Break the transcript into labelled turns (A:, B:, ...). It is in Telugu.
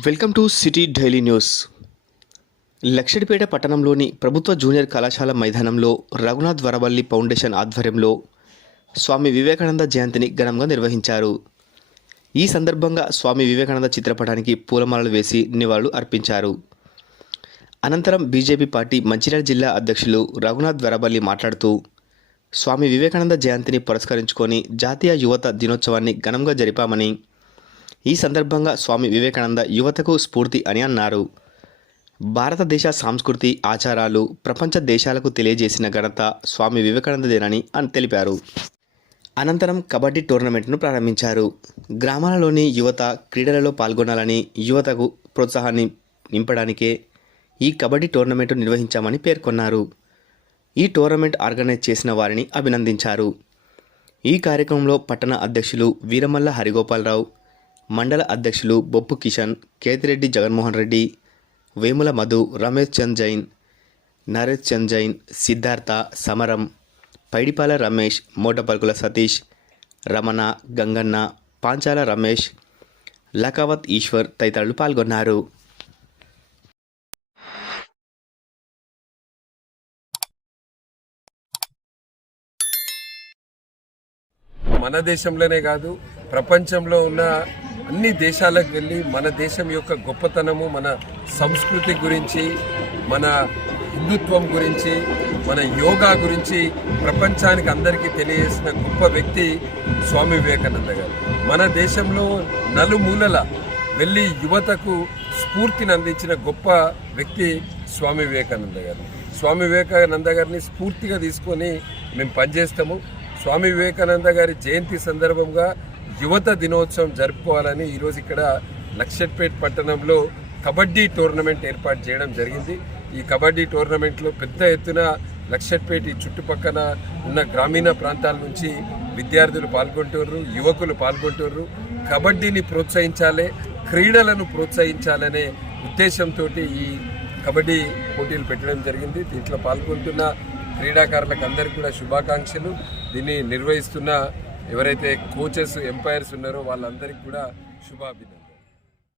A: Welcome to city daily news. Luxettipet పట్టణంలోని ప్రభుత్వ జూనియర్ కళాశాల మైదానంలో రఘునాథ్ వరవల్లి ఫౌండేషన్ ఆధ్వర్యంలో స్వామి వివేకానంద జయంతిని ఘనంగా నిర్వహించారు. ఈ సందర్భంగా స్వామి వివేకానంద చిత్రపటానికి పూలమాలలు వేసి నివాళులు అర్పించారు. అనంతరం బీజేపీ పార్టీ మంచిర్యాల జిల్లా అధ్యక్షులు రఘునాథ్ వరబల్లి మాట్లాడుతూ స్వామి వివేకానంద జయంతిని పురస్కరించుకొని జాతీయ యువత దినోత్సవాన్ని ఘనంగా జరిపామని ఈ సందర్భంగా స్వామి వివేకానంద యువతకు స్ఫూర్తి అని అన్నారు. భారతదేశ సంస్కృతి ఆచారాలు ప్రపంచ దేశాలకు తెలియజేసిన ఘనత స్వామి వివేకానందదేనని అని తెలిపారు. అనంతరం కబడ్డీ టోర్నమెంట్ను ప్రారంభించారు. గ్రామాలలోని యువత క్రీడలలో పాల్గొనాలని యువతకు ప్రోత్సాహాన్ని నింపడానికే ఈ కబడ్డీ టోర్నమెంట్ నిర్వహించామని పేర్కొన్నారు. ఈ టోర్నమెంట్ ఆర్గనైజ్ చేసిన వారిని అభినందించారు. ఈ కార్యక్రమంలో పట్టణ అధ్యక్షులు వీరమల్ల హరిగోపాలరావు మండల అధ్యక్షులు బొప్పు కిషన్ కేతిరెడ్డి జగన్మోహన్ రెడ్డి వేముల మధు రమేష్ చంద్ జైన్ నరేష్ చంద్ జైన్ సిద్ధార్థ సమరం పైడిపాల రమేష్ మోటపల్కుల సతీష్ రమణ గంగన్న పాంచాల రమేష్ లకావత్ ఈశ్వర్ తదితరులు పాల్గొన్నారు.
B: మన దేశంలోనే కాదు ప్రపంచంలో ఉన్న అన్ని దేశాలకు వెళ్ళి మన దేశం యొక్క గొప్పతనము మన సంస్కృతి గురించి మన హిందుత్వం గురించి మన యోగా గురించి ప్రపంచానికి అందరికీ తెలియజేసిన గొప్ప వ్యక్తి స్వామి వివేకానంద గారు. మన దేశంలో నలుమూలల వెళ్ళి యువతకు స్ఫూర్తిని అందించిన గొప్ప వ్యక్తి స్వామి వివేకానంద గారు. స్వామి వివేకానంద గారిని స్ఫూర్తిగా తీసుకొని మేము పనిచేస్తాము. స్వామి వివేకానంద గారి జయంతి సందర్భంగా యువత దినోత్సవం జరుపుకోవాలని ఈరోజు ఇక్కడ లక్షట్పేట్ పట్టణంలో కబడ్డీ టోర్నమెంట్ ఏర్పాటు చేయడం జరిగింది. ఈ కబడ్డీ టోర్నమెంట్లో పెద్ద ఎత్తున లక్షట్పేట చుట్టుపక్కన చుట్టుపక్కల ఉన్న గ్రామీణ ప్రాంతాల నుంచి విద్యార్థులు పాల్గొంటున్నారు యువకులు పాల్గొంటున్నారు కబడ్డీని ప్రోత్సహించాలి క్రీడలను ప్రోత్సహించాలనే ఉద్దేశంతో ఈ కబడ్డీ పోటీలు పెట్టడం జరిగింది. దీంట్లో పాల్గొంటున్న క్రీడాకారులకు అందరికీ కూడా శుభాకాంక్షలు. దీన్ని నిర్వహిస్తున్న ఎవరైతే కోచెస్ ఎంపైర్స్ ఉన్నారో వాళ్ళందరికీ కూడా శుభాభినందనలు.